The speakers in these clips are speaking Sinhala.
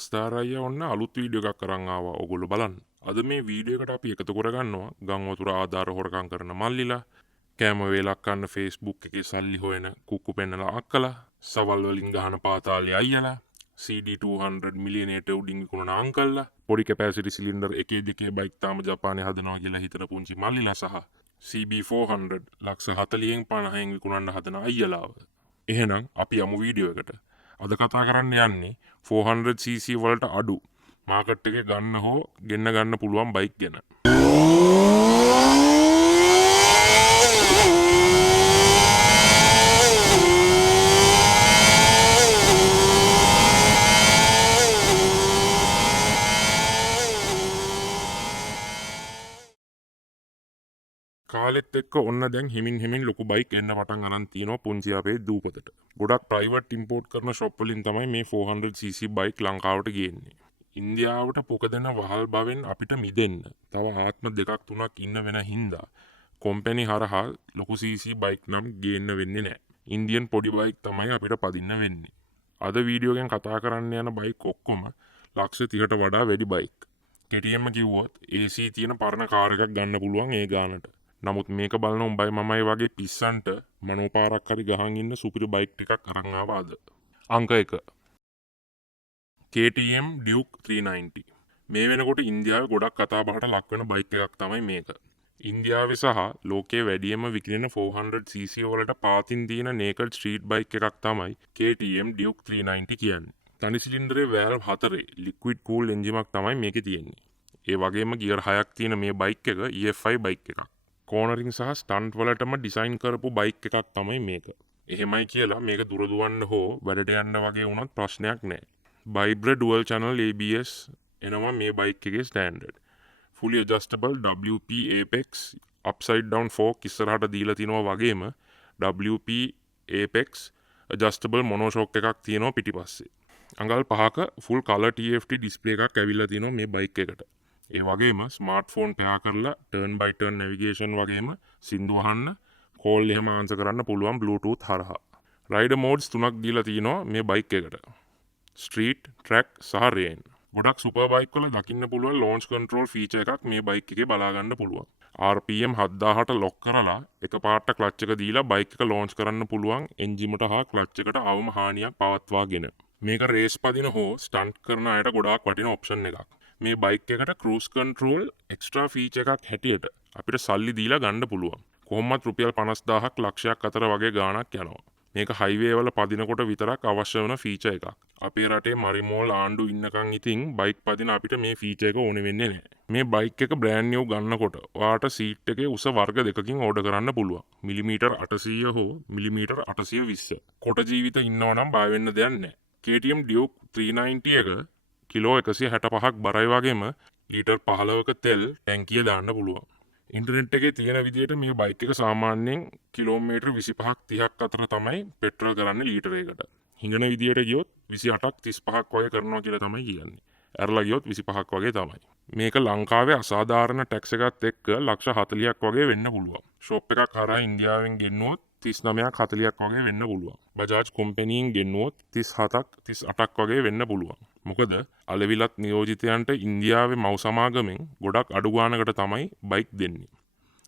ඔස්තාර අයියා ඔන්න අලුත් වීඩියෝ එකක් අරන් ආවා. ඔයගොල්ලෝ බලන්න. අද මේ වීඩියෝ එකට අපි එකතු කරගන්නවා ගම් වතුර ආධාර හොරකම් කරන මල්ලිලා, කෑම වේලක් කන්න Facebook එකේ සල්ලි හොයන කුක්කු පෙන්නලා අක්කලා, සවල් වලින් ගහන පාතාලේ අයියලා, CD200 මිලියනේට උඩින් විකුණන අංකල්ලා, පොඩි කැපැසිටි සිලින්ඩර් එකේ දෙකේ බයික් තාම ජපානයේ හදනවා කියලා හිතන පුංචි මල්ලිලා සහ CB400 ලක්ෂ 40න් 50න් විකුණන්න හදන අයියලාව. එහෙනම් අපි යමු වීඩියෝ එකට. අද කතා කරන්න යන්නේ 400cc වලට අඩු මාකට් එකේ ගන්න හෝ ගෙන්න ගන්න පුළුවන් බයික් ගැන. කාලෙත් එක්ක ඔන්න දැන් හිමින් ලොකු බයික් එන්න පටන් අරන් තියෙනවා පුංචි අපේ දූපතට. ගොඩක් ප්‍රයිවට් ඉම්පෝර්ට් කරන ෂොප් වලින් තමයි මේ 400cc බයික් ලංකාවට ගේන්නේ. ඉන්දියාවට පොක දෙන වහල් බවෙන් අපිට මිදෙන්න තව ආත්ම දෙකක් තුනක් ඉන්න වෙන හින්දා කොම්පැනි හරහා ලොකු cc බයික් නම් ගේන්න වෙන්නේ නැහැ. ඉන්දියන් පොඩි බයික් තමයි අපිට පදින්න වෙන්නේ. අද වීඩියෝ එකෙන් කතා කරන්න යන බයික් ඔක්කොම ලක්ෂ 30ට වඩා වැඩි බයික්. කෙටියෙන්ම කිව්වොත් AC තියෙන පරණ කාර් එකක් ගන්න පුළුවන් ඒ ගානට. නමුත් මේක බලන උඹයි මමයි වගේ පිස්සන්ට මනෝපාරක් හරි ගහන් ඉන්න සුපිරි බයික් ටිකක් අරන් ආවා අද. අංක 1 KTM Duke 390. මේ වෙනකොට ඉන්දියාවේ ගොඩක් කතා බහට ලක් වෙන බයික් එකක් තමයි මේක. ඉන්දියාවේ සහ ලෝකයේ වැඩියම විකිනෙන 400cc වලට පාතින් තියෙන නේකඩ් ස්ට්‍රීට් බයික් එකක් තමයි KTM Duke 390 කියන්නේ. තනි සිලින්ඩරේ valve 4 liquid cool එන්ජිමක් තමයි මේකේ තියෙන්නේ. ඒ වගේම ගියර් 6ක් තියෙන මේ බයික් එක EFI බයික් එකක්. කෝනරින් සහ ස්ටන්ට් වලටම ඩිසයින් කරපු බයික් එකක් තමයි මේක. එහෙමයි කියලා මේක දුර දුවන්න හෝ වැඩට යන්න වගේ වුණත් ප්‍රශ්නයක් නැහැ. Vibra dual channel ABS එනවා මේ බයික් එකේ standard. fully adjustable WP Apex upside down fork ඉස්සරහට දීලා තිනවා වගේම WP Apex adjustable monoshock එකක් තියෙනවා පිටිපස්සේ. අඟල් 5ක full color TFT display එකක් ඇවිල්ලා තිනවා මේ බයික් එකට. ඒ වගේම ස්මාර්ට්ෆෝන් පෙයා කරලා ටර්න් බයි ටර්න් නැවිගේෂන් වගේම සින්දු අහන්න කෝල් එහෙම ආන්සර් කරන්න පුළුවන් Bluetooth හරහා. රයිඩර් මෝඩ්ස් 3ක් දීලා තිනවා මේ බයික් එකට. ස්ට්‍රීට්, ට්‍රැක් සහ රේන්. ගොඩක් සුපර් බයික් වල දකින්න පුළුවන් ලොන්ච් කන්ට්‍රෝල් ෆීචර් එකක් මේ බයික් එකේ බලා ගන්න පුළුවන්. RPM 7000ට ලොක් කරලා එකපාරට ක්ලච් එක දීලා බයික් එක ලොන්ච් කරන්න පුළුවන් එන්ජිමට හා ක්ලච් එකට අවම හානියක් පවත්වාගෙන. මේක රේස් පදින හෝ ස්ටන්ට් කරන අයට ගොඩාක් වටින ඔප්ෂන් එකක්. මේ බයික් එකට ක්‍රූස් කන්ට්‍රෝල් එක්ස්ට්‍රා ෆීචර් එකක් හැටියට අපිට සල්ලි දීලා ගන්න පුළුවන්. කොහොමත් රුපියල් 50000ක් ලක්ෂයක් අතර වගේ ගාණක් යනවා. මේක හයිවේ වල පදිනකොට විතරක් අවශ්‍ය වෙන ෆීචර් එකක්. අපේ රටේ මරිමෝල් ආණ්ඩු ඉන්නකන් ඉතින් බයික් පදින අපිට මේ ෆීචර් එක ඕනේ වෙන්නේ නැහැ. මේ බයික් එක බ්‍රෑන්ඩ් නිව් ගන්නකොට ඔයාට සීට් එකේ උස වර්ග දෙකකින් ඕඩර් කරන්න පුළුවන්. මිලිමීටර් 800 හෝ මිලිමීටර් 820. කොට ජීවිත ඉන්නවා නම් බය වෙන්න දෙයක් නැහැ. KTM Duke 390 එක කිලෝ 165ක් බරයි වගේම ලීටර් 15ක තෙල් ටැංකිය දාන්න පුළුවන්. ඉන්ටර්නෙට් එකේ තියෙන විදිහට මේ බයික් එක සාමාන්‍යයෙන් කිලෝමීටර් 25ක් 30ක් අතර තමයි පෙට්‍රල් කරන්නේ ලීටරයකට. හිඟන විදිහට ගියොත් 28ක් 35ක් වගේ කරනවා කියලා තමයි කියන්නේ. ඇරලා ගියොත් 25ක් වගේ තමයි. මේක ලංකාවේ අසාධාරණ ටැක්ස් එකත් එක්ක ලක්ෂ 40ක් වගේ වෙන්න පුළුවන්. ෂොප් එකක් හරහා ඉන්දියාවෙන් ගෙන්නුවොත් 39ක් 40ක් වගේ වෙන්න පුළුවන්. බජාජ් කම්පැනියෙන් ගෙන්නුවොත් 37ක් 38ක් වගේ වෙන්න පුළුවන්. මොකද අලවිලත් නියෝජිතයන්ට ඉන්දියාවේ මව් සමාගමෙන් ගොඩක් අඩු ගානකට තමයි බයික් දෙන්නේ.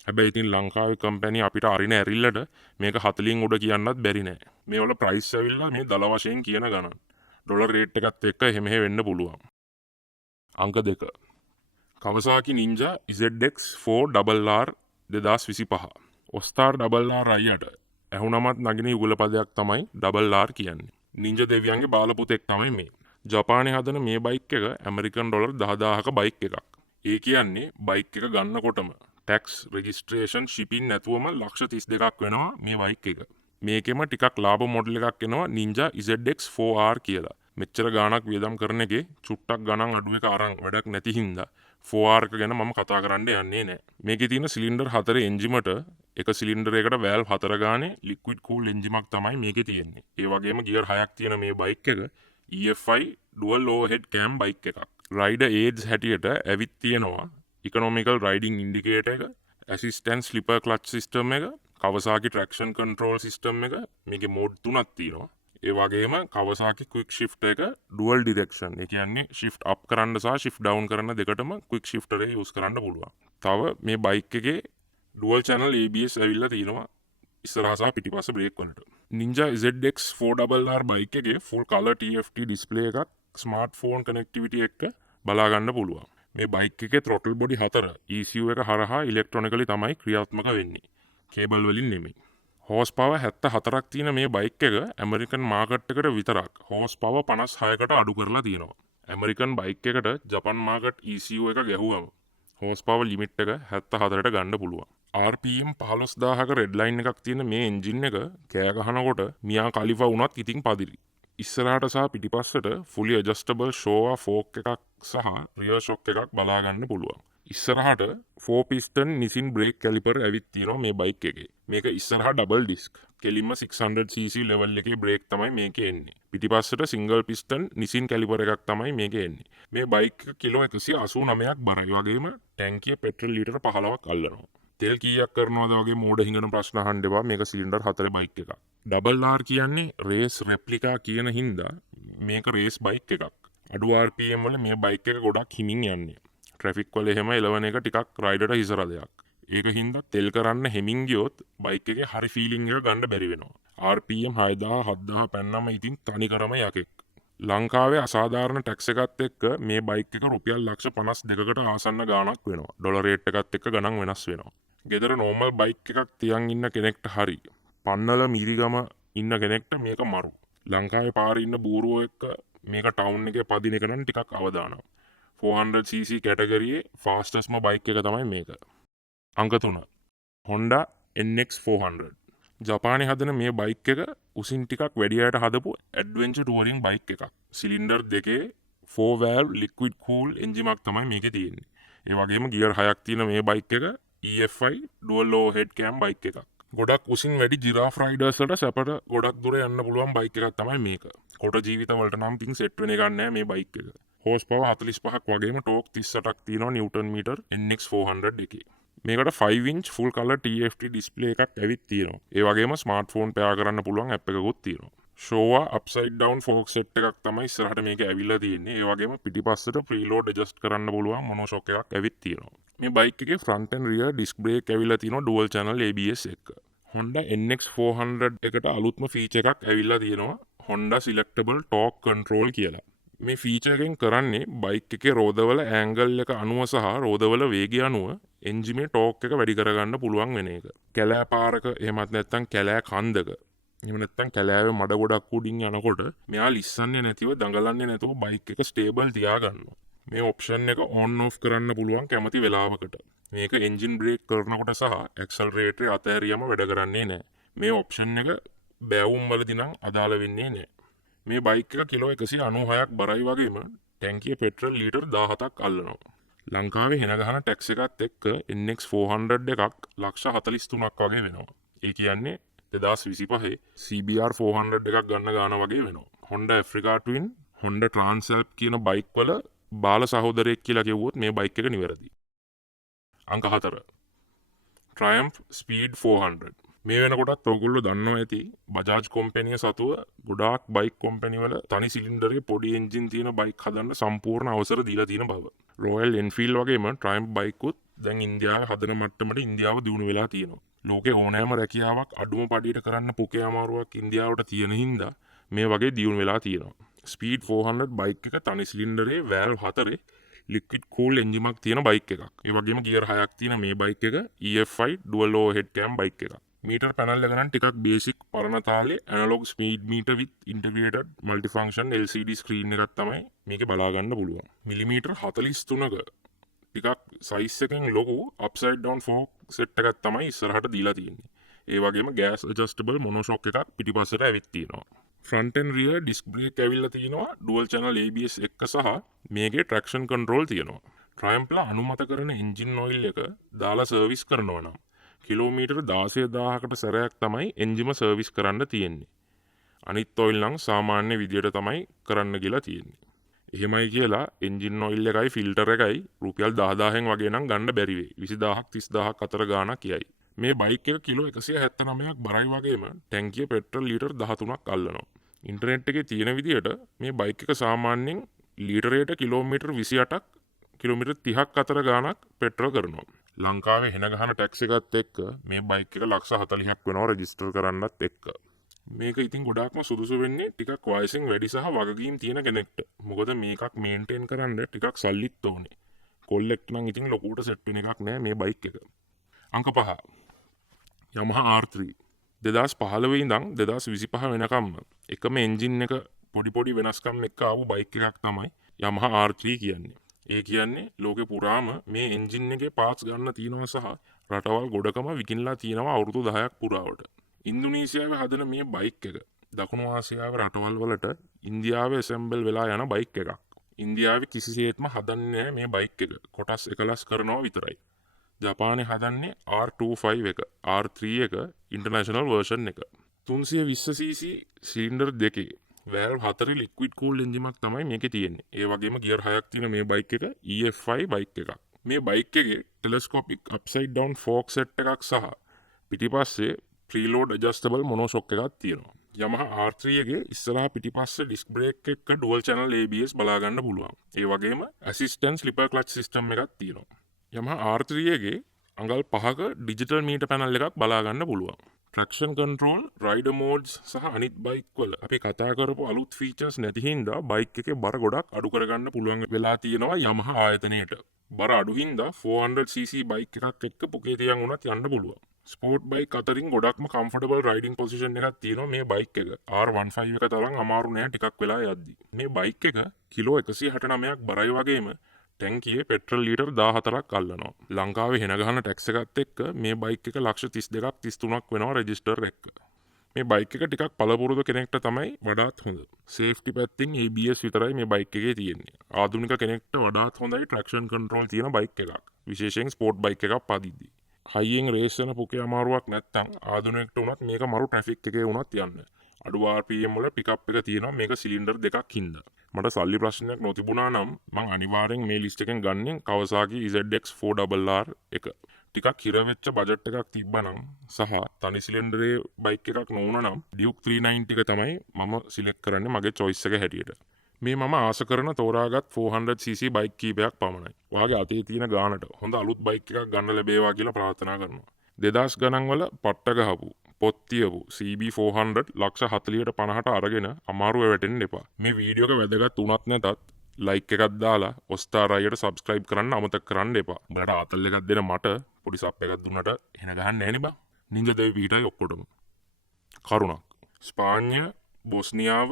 හැබැයි ඉතින් ලංකාවේ කම්පැනි අපිට අරින ඇරිල්ලට මේක 40න් උඩ කියන්නත් බැරි නෑ. මේවල ප්‍රයිස් ඇවිල්ලා මේ දල වශයෙන් කියන ගණන්. ඩොලර් රේට් එකත් එක්ක එහෙම වෙන්න පුළුවන්. අංක 2 Kawasaki Ninja ZX4RR 2025. ඔස්තාර් RR අයියට ඇහුනමත් නගින යුගල පදයක් තමයි RR කියන්නේ. නින්ජා දෙවියන්ගේ බාලපුතෙක් තමයි මේ. ජපානයේ හදන මේ බයික් එක ඇමරිකන් ඩොලර් 10000ක බයික් එකක්. ඒ කියන්නේ බයික් එක ගන්නකොටම ටැක්ස්, රෙජිස්ට්‍රේෂන්, shipping නැතුවම ලක්ෂ 32ක් වෙනවා මේ බයික් එක. මේකෙම ටිකක් ලාභ මොඩල් එකක් එනවා Ninja ZX4R කියලා. මෙච්චර ගාණක් වියදම් කරන එකේ චුට්ටක් ගණන් අඩු එක අරන් වැඩක් නැති හින්දා 4R එක ගැන මම කතා කරන්න යන්නේ නැහැ. මේකේ තියෙන සිලින්ඩර් 4 එන්ජිමට එක සිලින්ඩරයකට valve 4 ගානේ liquid cool එන්ජිමක් තමයි මේකේ තියෙන්නේ. ඒ වගේම ගියර් 6ක් තියෙන මේ බයික් එක EFI dual overhead cam bike එකක්. rider aids හැටියට ඇවිත් තියෙනවා economical riding indicator එක, assistant slipper clutch system එක, Kawasaki traction control system එක. මේකේ mode 3ක් තියෙනවා. ඒ වගේම Kawasaki quick shift එක dual direction. ඒ කියන්නේ shift up කරන්න සහ shift down කරන දෙකටම quick shifter එක use කරන්න පුළුවන්. තව මේ බයික් එකේ dual channel ABS ඇවිල්ලා තියෙනවා ඉස්සරහා සහ පිටිපස්ස බ්‍රේක් වලට. Ninja ZX 4RR බයික් එකේ full color TFT display එකක් smartphone connectivity එක්ක බලා ගන්න පුළුවන්. මේ බයික් එකේ throttle body 4 ECU එක හරහා electronically තමයි ක්‍රියාත්මක වෙන්නේ. කේබල් වලින් නෙමෙයි. හෝස් පවර් 74ක් තියෙන මේ බයික් එක ඇමරිකන් මාකට් එකට විතරක් හෝස් පවර් 56කට අඩු කරලා තියෙනවා. ඇමරිකන් බයික් එකට ජපන් මාකට් ECU එක ගැහුවම හෝස් පවර් ලිමිට් එක 74ට ගන්න පුළුවන්. RPM 15000ක රෙඩ් ලයින් එකක් තියෙන මේ එන්ජින් එක කෑ ගහනකොට මියා කලිෆා වුණත් ඉතින් පදිරි. ඉස්සරහට සහ පිටිපස්සට fully adjustable Showa fork එකක් සහ rear shock එකක් බලා ගන්න පුළුවන්. ඉස්සරහට 4 piston Nissin brake caliper ඇවිත් තියෙනවා මේ බයික් එකේ. මේක ඉස්සරහා double disc. කෙලින්ම 600cc level එකේ brake තමයි මේකේ එන්නේ. පිටිපස්සට single piston Nissin caliper එකක් තමයි මේකේ එන්නේ. මේ බයික් එක කිලෝ 189ක් බරයි. වගේම ටැංකිය පෙට්‍රල් ලීටර 15ක් අල්ලනවා. තෙල් කීයක් කරනවද වගේ මෝඩ හිඟන ප්‍රශ්න අහන්න එපා. මේක සිලින්ඩර් 4 බයික් එකක්. ඩබල් R කියන්නේ රේස් රෙප්ලිකා කියන හින්දා මේක රේස් බයික් එකක්. අඩු RPM වල මේ බයික් එක ගොඩක් හිමින් යන්නේ. ට්‍රැෆික් වල එහෙම එලවන එක ටිකක් රයිඩර්ට හිසරදයක්. ඒක හින්දා තෙල් කරන්න හෙමින් ගියොත් බයික් එකේ හරි ෆීලිං එක ගන්න බැරි වෙනවා. RPM 6000 7000 පැන්නම ඉතින් තනි කරම යකෙක්. ලංකාවේ අසාධාරණ ටැක්ස් එකත් එක්ක මේ බයික් එක රුපියල් ලක්ෂ 52කට ආසන්න ගාණක් වෙනවා. ඩොලර් රේට් එකත් එක්ක ගණන් වෙනස් වෙනවා. ගෙදර නෝමල් බයික් එකක් තියන් ඉන්න කෙනෙක්ට හරි පන්නල මිරිගම ඉන්න කෙනෙක්ට මේක මරු. ලංකාවේ පාරේ ඉන්න බූරුවෝ එක්ක මේක ටවුන් එකේ පදින එක නම් ටිකක් අවදානම්. 400cc කැටගරියේ ෆාස්ටස්ම බයික් එක තමයි මේක. අංක 3 Honda NX 400. ජපානයේ හදන මේ බයික් එක උසින් ටිකක් වැඩි අයට හදපු ඇඩ්වෙන්චර් ටූරින් බයික් එකක්. සිලින්ඩර් දෙකේ 4 valve liquid cool එන්ජින් එකක් තමයි මේකේ තියෙන්නේ. ඒ වගේම ගියර් 6ක් තියෙන මේ බයික් එක EFI dual low head cam bike එකක්. ගොඩක් උසින් වැඩි ජිරාෆ් රයිඩර්ස් වලට සැපට ගොඩක් දුර යන්න පුළුවන් බයික් එකක් තමයි මේක. කොට ජීවිත වලට නම් තින් සෙට් වෙන එකක් නෑ මේ බයික් එක. හෝස් පවර් 45ක් වගේම ටෝක් 38ක් තියෙනවා නිව්ටන් මීටර් NX 400 එකේ. මේකට 5 inch full color TFT display එකක් ඇවිත් තියෙනවා. ඒ වගේම ස්මාර්ට්ෆෝන් පෙයා කරන්න පුළුවන් ඇප් එකකුත් තියෙනවා. Showa upside down fork set එකක් තමයි ඉස්සරහට මේක ඇවිල්ලා තියෙන්නේ. ඒ වගේම පිටිපස්සට preload adjust කරන්න පුළුවන් monoshock එකක් ඇවිත් තියෙනවා. මේ බයික් එකේ front and rear disc brake ඇවිල්ලා තියෙනවා dual channel ABS එක්ක. Honda NX 400 එකට අලුත්ම ෆීචර් එකක් ඇවිල්ලා තියෙනවා. Honda selectable torque control කියලා. මේ ෆීචර් එකෙන් කරන්නේ බයික් එකේ රෝදවල ඇන්ගල් එක අනුව සහ රෝදවල වේගය අනුව එන්ජිමේ ටෝක් එක වැඩි කරගන්න පුළුවන් වෙන එක. කැලෑ පාරක එහෙමත් නැත්නම් කැලෑ කන්දක එහෙම නැත්නම් කැලෑවේ මඩ ගොඩක් උඩින් යනකොට මෙයා ලිස්සන්නේ නැතිව දඟලන්නේ නැතුව බයික් එක ස්ටේබල් තියාගන්නවා. මේ ඔප්ෂන් එක on off කරන්න පුළුවන් කැමති වෙලාවකට. මේක එන්ජින් බ්‍රේක් කරනකොට සහ ඇක්සලරේටරේ අතහැරියම වැඩ කරන්නේ නැහැ. මේ ඔප්ෂන් එක බෑවුම් වලදී නම් අදාළ වෙන්නේ නැහැ. මේ බයික් එක කිලෝ 196ක් බරයි වගේම ටැංකිය පෙට්‍රල් ලීටර් 17ක් අල්ලනවා. ලංකාවේ හෙන ගහන ටැක්ස් එකත් එක්ක NX 400 එකක් ලක්ෂ 43ක් වගේ වෙනවා. ඒ කියන්නේ 2025 CBR 400 එකක් ගන්න ගාන වගේ වෙනවා. Honda Africa Twin, Honda Transalp කියන බයික් වල බාල සහෝදරයෙක් කියලා කිව්වොත් මේ බයික් එක නිවැරදි. අංක 4 Triumph Speed 400. මේ වෙනකොටත් ඔයගොල්ලෝ දන්නවා ඇති බජාජ් කම්පැනි සතුව ගොඩාක් බයික් කම්පැනි වල තනි සිලින්ඩරේ පොඩි එන්ජින් තියෙන බයික් හදන්න සම්පූර්ණ අවසර දීලා තියෙන බව. Royal Enfield වගේම Triumph බයිකුත් දැන් ඉන්දියාවේ හදන මට්ටමට ඉන්දියාව දියුණු වෙලා තියෙනවා. ලෝකේ ඕනෑම රැකියාවක් අඩුම පඩියට කරන්න පුකේ අමාරුවක් ඉන්දියාවට තියෙන හින්දා මේ වගේ දියුණු වෙලා තියෙනවා. Speed 400 බයික් එක තනි සිලින්ඩරේ valve 4 liquid cool එන්ජින් එකක් තියෙන බයික් එකක්. ඒ වගේම ගියර් 6ක් තියෙන මේ බයික් එක EFI dual low head cam bike එකක්. මීටර් පැනල් එක නම් ටිකක් බේසික් පරණ තාලේ analog speed meter with integrated multifunction LCD screen එකක් තමයි මේකේ බලා ගන්න පුළුවන්. මිලිමීටර් 43ක ටිකක් සයිස් එකෙන් ලොකු upside down fork set එකක් තමයි ඉස්සරහට දීලා තියෙන්නේ. ඒ වගේම gas adjustable monoshock එකක් පිටිපස්සට ඇවිත් තියෙනවා. front and rear disc brake ඇවිල්ලා තියෙනවා. dual channel ABS එක සහ මේකේ traction control තියෙනවා. Triumph ලා අනුමත කරන engine oil එක දාලා සර්විස් කරනවා නම් කිලෝමීටර් 16000කට සැරයක් තමයි එන්ජිම සර්විස් කරන්න තියෙන්නේ. අනිත් ඔයිල් නම් සාමාන්‍ය විදියට තමයි කරන්න කියලා තියෙන්නේ. එහෙමයි කියලා එන්ජින් ඔයිල් එකයි ෆිල්ටර් එකයි රුපියල් 10000න් වගේ නම් ගන්න බැරි වෙයි. 20000ක් 30000ක් අතර ගාණක් කියයි. මේ බයික් එක කිලෝ 179ක් බරයි වගේම ටැංකිය පෙට්‍රල් ලීටර් 13ක් අල්ලනවා. ඉන්ටර්නෙට් එකේ තියෙන විදිහට මේ බයික් එක සාමාන්‍යයෙන් ලීටරයට කිලෝමීටර් 28ක් කිලෝමීටර් 30ක් අතර ගාණක් පෙට්‍රල් කරනවා. ලංකාවේ හෙන ගහන ටැක්ස් එකත් එක්ක මේ බයික් එක ලක්ෂ 40ක් වෙනවා රෙජිස්ටර් කරන්නත් එක්ක. මේක ඉතින් ගොඩාක්ම සුදුසු වෙන්නේ ටිකක් වයසින් වැඩි සහ වගකීම් තියෙන කෙනෙක්ට. මොකද මේකක් මේන්ටේන් කරන්න ටිකක් සල්ලිත් ඕනේ. කොල්ලෙක්ට නම් ඉතින් ලොකුට සෙට් වෙන එකක් නෑ මේ බයික් එක. අංක 5. Yamaha R3 2015 ඉඳන් 2025 වෙනකම්ම එකම එන්ජින් එක පොඩි වෙනස්කම් එක්ක ආපු බයික් එකක් තමයි Yamaha R3 කියන්නේ. ඒ කියන්නේ ලෝකේ පුරාම මේ එන්ජින් එකේ පාර්ට්ස් ගන්න තියෙනවා සහ රටවල් ගොඩකම විකිනලා තියෙනවා අවුරුදු 10ක් පුරාවට. ඉන්දුනීසියාවේ හදන මේ බයික් එක දකුණු ආසියාවේ රටවල් වලට ඉන්දියාවේ ඇසෙම්බල් වෙලා යන බයික් එකක්. ඉන්දියාවේ කිසිසේත්ම හදන්නේ මේ බයික් එක. කොටස් එකලස් කරනවා විතරයි. ජපානයේ හදන්නේ R25 එක, R3 එක ඉන්ටර්නැෂනල් වර්ෂන් එක. 320cc සිලින්ඩර් දෙකේ වැල්ව් 4 ලික්විඩ් කූල් එන්ජිමක් තමයි මේකේ තියෙන්නේ. ඒ වගේම ගියර් 6ක් තියෙන මේ බයික් එක EF5 බයික් එකක්. මේ බයික් එකේ ටෙලස්කෝපික් අප්සයිඩ් ඩවුන් ෆෝක් සෙට් එකක් සහ පිටිපස්සේ ප්‍රීලෝඩ් ඇඩ්ජස්ටබල් මොනෝෂොක් එකක් තියෙනවා. Yamaha R3 එකේ ඉස්සරහා පිටිපස්සේ ඩිස්ක් බ්‍රේක් එක ඩුවල් channel ABS බලා ගන්න පුළුවන්. ඒ වගේම ඇසිස්ටන්ට් ස්ලිපර් ක්ලච් සිස්ටම් එකක් තියෙනවා. Yamaha R3 එකේ අඟල් 5ක ඩිජිටල් මීටර් පැනල් එකක් බලා ගන්න පුළුවන්. ට්‍රැක්ෂන් කන්ට්‍රෝල්, රයිඩර් මෝඩ්ස් සහ අනිත් බයික් වල අපි කතා කරපු අලුත් ෆීචර්ස් නැති හින්දා බයික් එකේ බර ගොඩක් අඩු කරගන්න පුළුවන් වෙලා තියෙනවා Yamaha ආයතනයේට. බර අඩු හින්දා 400cc බයික් එකක් එක්ක පොකේ තියන් උනත් යන්න පුළුවන්. ස්පෝර්ට් බයික් අතරින් ගොඩක්ම කම්ෆර්ටබල් රයිඩින් පොසිෂන් එකක් තියෙනවා මේ බයික් එක. R15 එක තරම් අමාරු නෑ ටිකක් වෙලා යද්දි. මේ බයික් එක කිලෝ 169ක් බරයි වගේම ටැංකියේ පෙට්‍රල් ලීටර් 14ක් අල්ලනවා. ලංකාවේ හෙන ගහන ටැක්ස් එකත් එක්ක මේ බයික් එක ලක්ෂ 32ක් 33ක් වෙනවා රෙජිස්ටර් එක්ක. මේ බයික් එක ටිකක් පළපුරුදු කෙනෙක්ට තමයි වඩාත් හොඳ. සේෆ්ටි පැත්තෙන් ABS විතරයි මේ බයික් එකේ තියෙන්නේ. ආධුනික කෙනෙක්ට වඩාත් හොඳයි ට්‍රැක්ෂන් කන්ට්‍රෝල් තියෙන බයික් එකක්. විශේෂයෙන් ස්පෝර්ට් බයික් එකක් පදිද්දි. හයියෙන් රේස් වෙන පුකේ අමාරුවක් නැත්නම් ආධුනිකයට උනත් මේක මරු ට්‍රැෆික් එකේ උනත් යන්න. අඩු RPM වල පිකප් එක තියෙනවා මේක සිලින්ඩර් දෙකක් හින්දා. මට සල්ලි ප්‍රශ්නයක් නොතිබුණා නම් මං අනිවාර්යෙන් මේ ලිස්ට් එකෙන් ගන්නේ Kawasaki ZX4RR එක. ටිකක් හිර වෙච්ච බජට් එකක් තිබ්බනම් සහ තනි සිලින්ඩරේ බයික් එකක් නොවුන නම් Duke 390 එක තමයි මම සිලෙක්ට් කරන්නේ මගේ choice එක හැටියට. මේ මම ආස කරන තෝරාගත් 400cc බයික් කීපයක් පමණයි. ඔයාගේ අතේ තියෙන ගානට හොඳ අලුත් බයික් එකක් ගන්න ලැබේවා කියලා ප්‍රාර්ථනා කරනවා. 2000 ගණන් වල පට්ට ගහපු පොත් තියපු CB400 ලක්ෂ 40ට 50ට අරගෙන අමාරුව වැටෙන්න එපා. මේ වීඩියෝ එක වැදගත් උනත් නැතත් ලයික් එකක් දාලා ඔස්තාර් අයියට සබ්ස්ක්‍රයිබ් කරන්න අමතක කරන්න එපා. උඹලට ආතල් එකක් දෙන මට පොඩි සබ් එකක් දුන්නට එහෙන ගහන්නේ නැහැ නේ බං. නිංග දෙවි පිටයි ඔක්කොටම. කරුණක්. ස්පාඤ්ඤ, බොස්නියාව,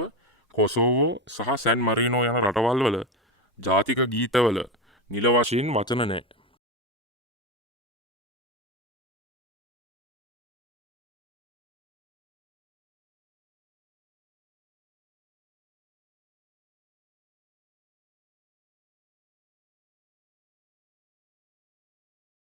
කොසෝවෝ සහ සැන් මරීනෝ යන රටවල් වල ජාතික ගීතවල නිල වශයෙන් වචන නැහැ.